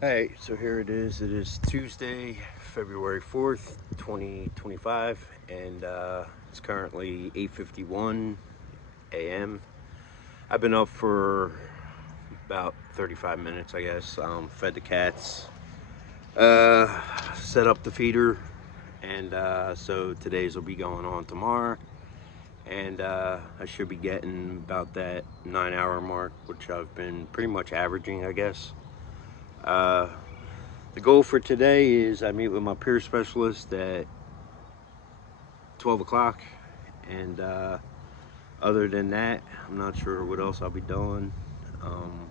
Alright, so here it is. It is Tuesday, February 4th, 2025, and it's currently 8:51 a.m. I've been up for about 35 minutes, I guess. Fed the cats, set up the feeder, and so today's will be going on tomorrow. And I should be getting about that 9 hour mark, which I've been pretty much averaging, I guess. Uh, The goal for today is I meet with my peer specialist at 12 o'clock. And other than that, I'm not sure what else I'll be doing. Um,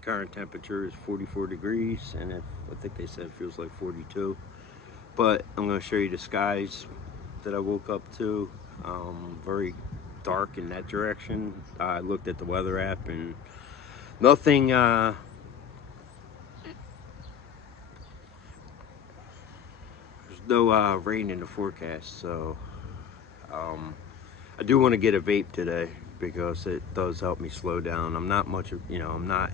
Current temperature is 44 degrees, and I think they said it feels like 42. But I'm going to show you the skies that I woke up to. Very dark in that direction. I looked at the weather app and nothing. There's no rain in the forecast, so I do want to get a vape today because it does help me slow down. I'm not much of, I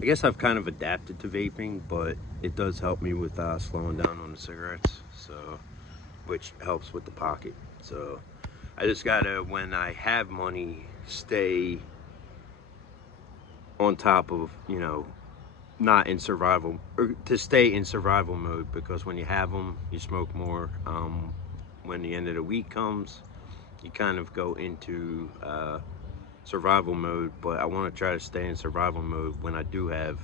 guess I've kind of adapted to vaping, but it does help me with slowing down on the cigarettes, so, which helps with the pocket. So I just gotta, when I have money, stay on top of, not in survival, or to stay in survival mode, because when you have them, you smoke more. When the end of the week comes, you kind of go into survival mode, but I want to try to stay in survival mode when I do have,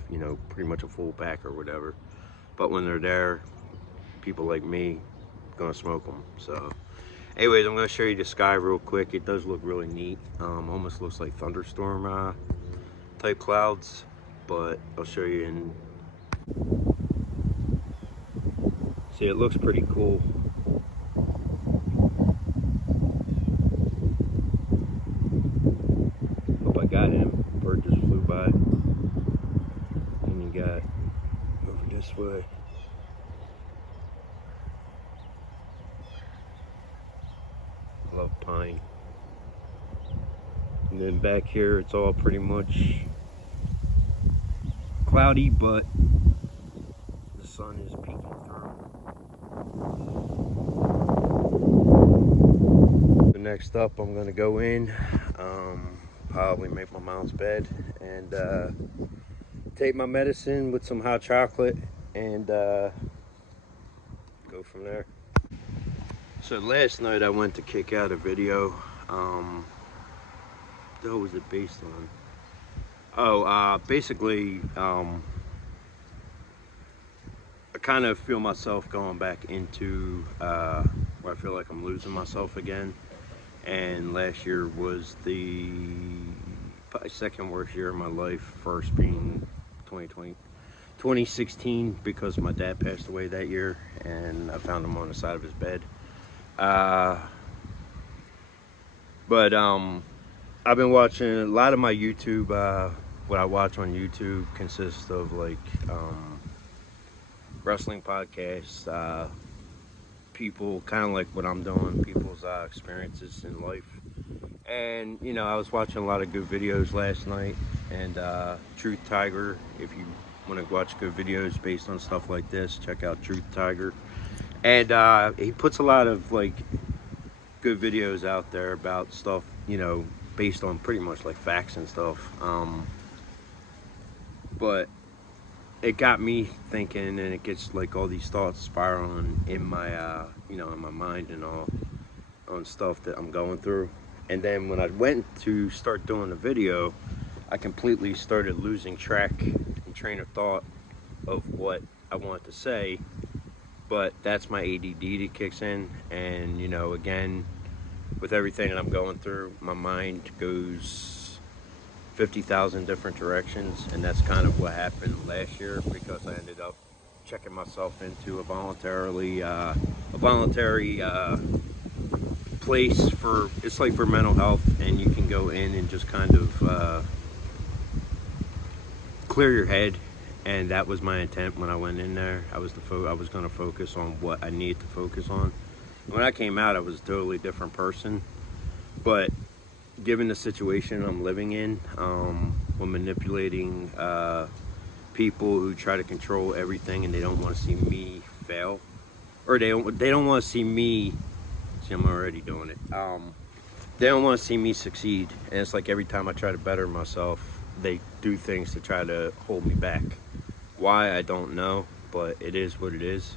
pretty much a full pack or whatever. But when they're there, people like me gonna smoke them. So anyways, I'm gonna show you the sky real quick. It does look really neat. Almost looks like thunderstorm type clouds, but I'll show you in. See, it looks pretty cool. Hope I got him. Bird just flew by. And you got over this way. Love pine. And then back here, it's all pretty much cloudy, but the sun is peeking through. So next up, I'm gonna go in, probably make my mom's bed, and take my medicine with some hot chocolate, and go from there. So last night I went to kick out a video. What the hell was it based on? Oh, basically, I kind of feel myself going back into where I feel like I'm losing myself again. And last year was the probably second worst year of my life, first being 2016, because my dad passed away that year, and I found him on the side of his bed. But I've been watching a lot of my YouTube. What I watch on YouTube consists of like wrestling podcasts, people kind of like what I'm doing, people's experiences in life. And I was watching a lot of good videos last night, and Truth Tiger. If you want to watch good videos based on stuff like this, check out Truth Tiger. And he puts a lot of like good videos out there about stuff, based on pretty much like facts and stuff. But it got me thinking, and it gets like all these thoughts spiraling in my, in my mind and all on stuff that I'm going through. And then when I went to start doing the video, I completely started losing track and train of thought of what I wanted to say. But that's my ADD that kicks in, and again, with everything that I'm going through, my mind goes 50,000 different directions, and that's kind of what happened last year, because I ended up checking myself into a voluntary place for, it's like for mental health, and you can go in and just kind of clear your head. And that was my intent when I went in there. I was going to focus on what I needed to focus on. When I came out, I was a totally different person. But given the situation I'm living in, when manipulating people who try to control everything and they don't want to see me fail, or they don't want to see me. See, I'm already doing it. They don't want to see me succeed, and it's like every time I try to better myself, they do things to try to hold me back. Why, I don't know, but it is what it is.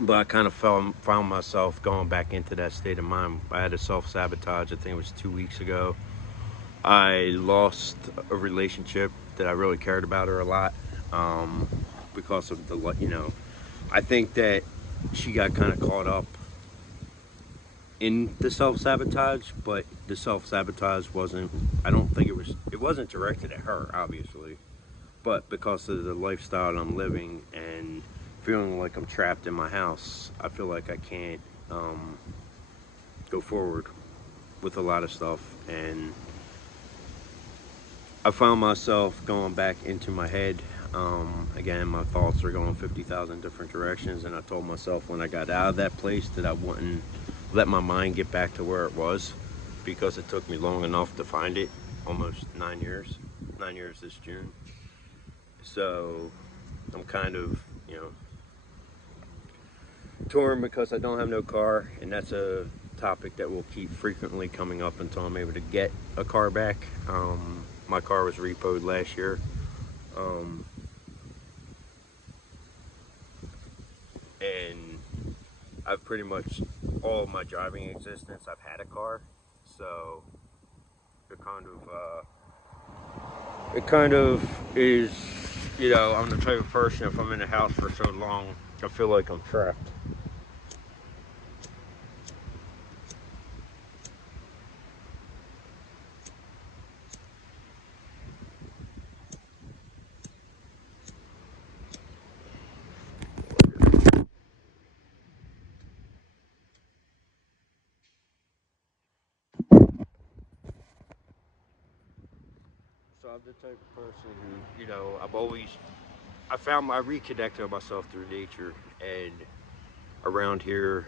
But I kind of found myself going back into that state of mind. I had a self-sabotage, I think it was 2 weeks ago. I lost a relationship that I really cared about her a lot, because of I think that she got kind of caught up in the self-sabotage, but the self-sabotage wasn't, I don't think it wasn't directed at her, obviously, but because of the lifestyle I'm living and feeling like I'm trapped in my house, I feel like I can't go forward with a lot of stuff. And I found myself going back into my head. Again, my thoughts are going 50,000 different directions, and I told myself when I got out of that place that I wouldn't let my mind get back to where it was, because it took me long enough to find it, almost 9 years this June. So I'm kind of, torn because I don't have no car, and that's a topic that will keep frequently coming up until I'm able to get a car back. My car was repoed last year. And I've pretty much, all of my driving existence, I've had a car. So it kind of is, I'm the type of person, if I'm in the house for so long, I feel like I'm trapped. So I'm the type of person who, I reconnected myself through nature. And around here,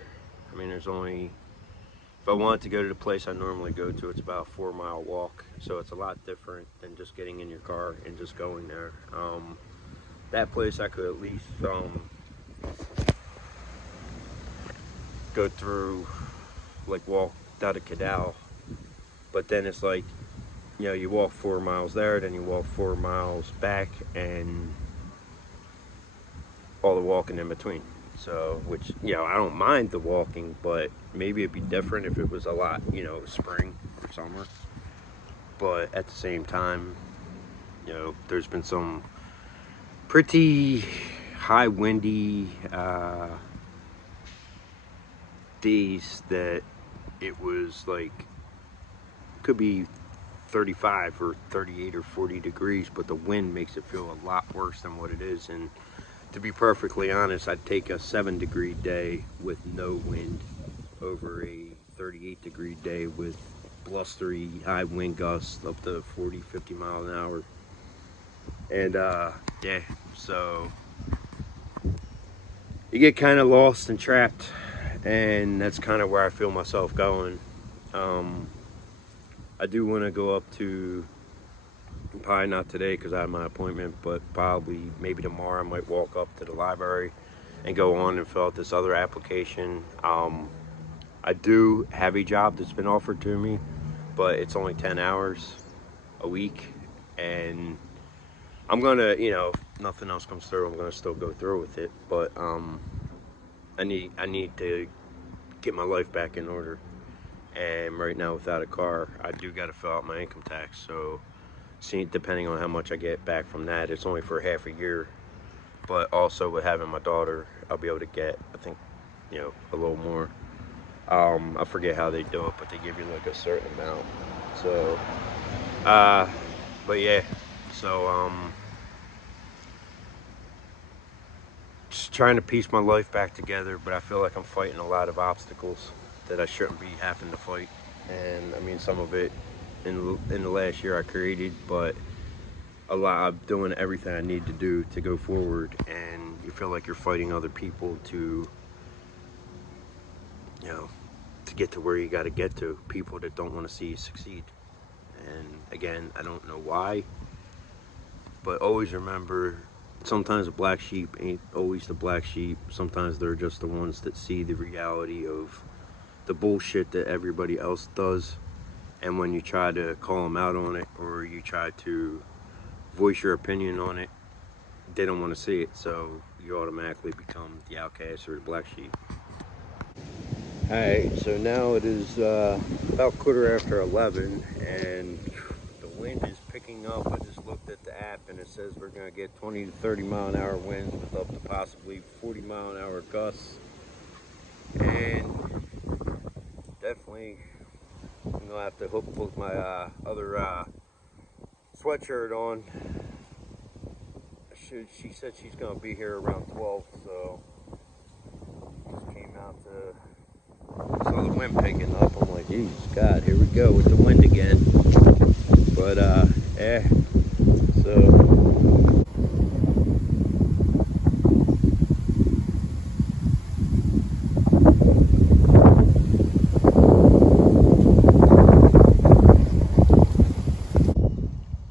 I mean, if I wanted to go to the place I normally go to, it's about a 4 mile walk. So it's a lot different than just getting in your car and just going there. That place I could at least go through, like walk down a canal. But then it's like, you walk 4 miles there, then you walk 4 miles back, and all the walking in between. So, which, I don't mind the walking, but maybe it'd be different if it was a lot, spring or summer. But at the same time, there's been some pretty high windy days that it was like, could be 35 or 38 or 40 degrees, but the wind makes it feel a lot worse than what it is. And to be perfectly honest, I'd take a 7-degree day with no wind over a 38-degree day with blustery high wind gusts up to 40, 50 miles an hour. And yeah, so you get kind of lost and trapped, and that's kind of where I feel myself going. I do want to go up to, probably not today because I have my appointment, but probably maybe tomorrow I might walk up to the library and go on and fill out this other application. I do have a job that's been offered to me, but it's only 10 hours a week, and I'm gonna, if nothing else comes through, I'm gonna still go through with it. But I need to get my life back in order. And right now, without a car, I do got to fill out my income tax. So, see, depending on how much I get back from that, it's only for half a year. But also with having my daughter, I'll be able to get, I think, a little more. I forget how they do it, but they give you like a certain amount. So, but yeah, so just trying to piece my life back together. But I feel like I'm fighting a lot of obstacles that I shouldn't be having to fight. And I mean, some of it in the last year I created, but a lot, I'm doing everything I need to do to go forward. And you feel like you're fighting other people to, to get to where you got to get to, people that don't want to see you succeed. And again, I don't know why, But always remember, sometimes the black sheep ain't always the black sheep. Sometimes they're just the ones that see the reality of the bullshit that everybody else does. And when you try to call them out on it, or you try to voice your opinion on it, they don't want to see it. So you automatically become the outcast or the black sheep. Alright, so now it is about 11:15, and the wind is picking up. I just looked at the app and it says we're going to get 20 to 30 mile an hour winds with up to possibly 40 mile an hour gusts. And definitely I'm going to have to put my other sweatshirt on. She said she's going to be here around 12, so just came out to saw the wind picking up. I'm like, Jesus God, here we go with the wind again. But yeah, so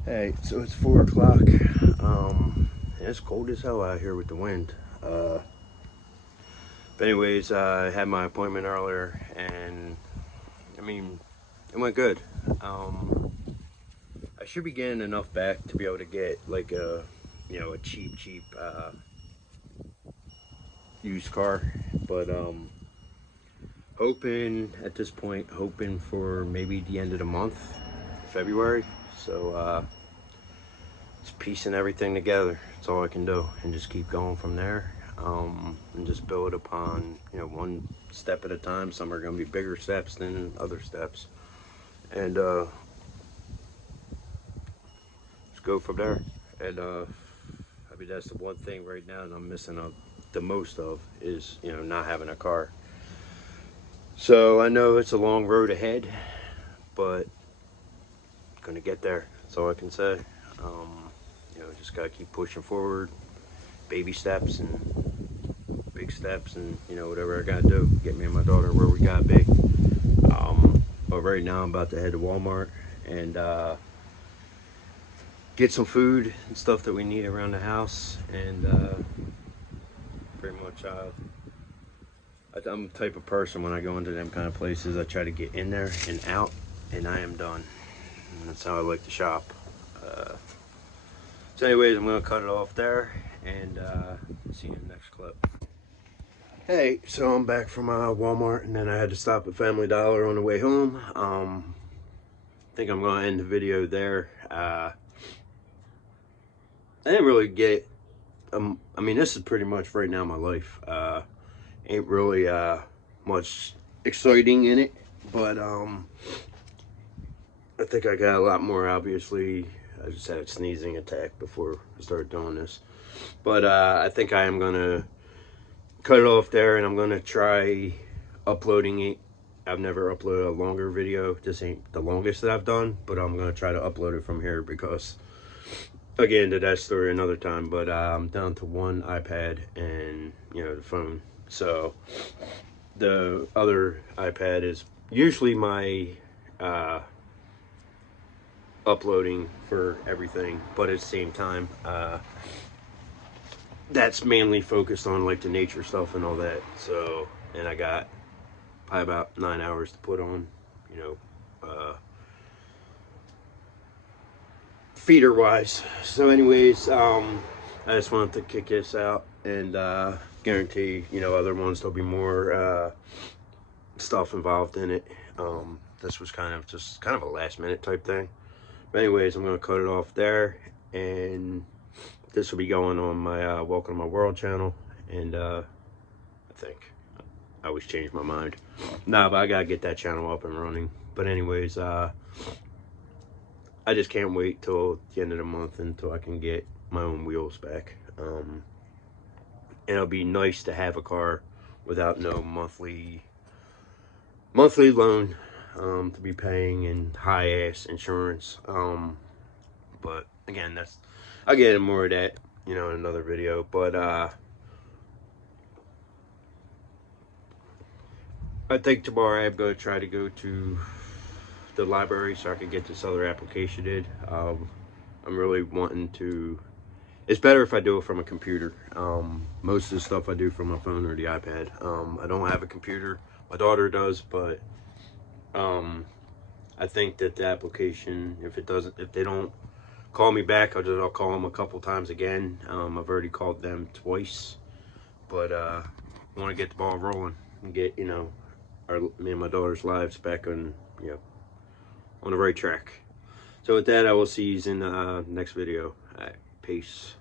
hey, so it's 4 o'clock. It's cold as hell out here with the wind. But anyways, I had my appointment earlier, and I mean, it went good. I should be getting enough back to be able to get like a, a cheap used car. But hoping at this point, hoping for maybe the end of the month, February. So just piecing everything together. That's all I can do, and just keep going from there. And just build upon, one step at a time. Some are going to be bigger steps than other steps, and just go from there. And I mean, that's the one thing right now that I'm missing the most of is, not having a car. So I know it's a long road ahead, but gonna get there. That's all I can say. Just gotta keep pushing forward, baby steps and big steps, and whatever I gotta do, get me and my daughter where we gotta be. But right now I'm about to head to Walmart and get some food and stuff that we need around the house, and pretty much I'm the type of person, when I go into them kind of places, I try to get in there and out, and I am done. And that's how I like to shop. So anyways, I'm going to cut it off there, and see you in the next clip. Hey, so I'm back from Walmart, and then I had to stop at Family Dollar on the way home. I think I'm going to end the video there. I didn't really get, I mean, this is pretty much right now my life. Ain't really much exciting in it, but I think I got a lot more. Obviously, I just had a sneezing attack before I started doing this, but I think I am gonna cut it off there, and I'm gonna try uploading it. I've never uploaded a longer video. This ain't the longest that I've done, but I'm gonna try to upload it from here because, again, that story another time. But I'm down to one iPad and the phone. So the other iPad is usually my uploading for everything, but at the same time, that's mainly focused on like the nature stuff and all that. So, and I got probably about 9 hours to put on, feeder wise. So anyways, I just wanted to kick this out, and guarantee, other ones, there'll be more stuff involved in it. This was kind of a last minute type thing. But anyways, I'm going to cut it off there, and this will be going on my Welcome to My World channel, and I think I always change my mind. Nah, but I got to get that channel up and running. But anyways, I just can't wait till the end of the month until I can get my own wheels back. And it'll be nice to have a car without no monthly loan to be paying, and high ass insurance. But again, I'll get into more of that, in another video. But I think tomorrow I'm going to try to go to the library so I can get this other application in. I'm really wanting to. It's better if I do it from a computer. Most of the stuff I do from my phone or the iPad. I don't have a computer. My daughter does, but I think that the application, if they don't call me back, I'll call them a couple times again. I've already called them twice, but I want to get the ball rolling and get me and my daughter's lives back on on the right track. So with that, I will see you in the next video. All right, peace.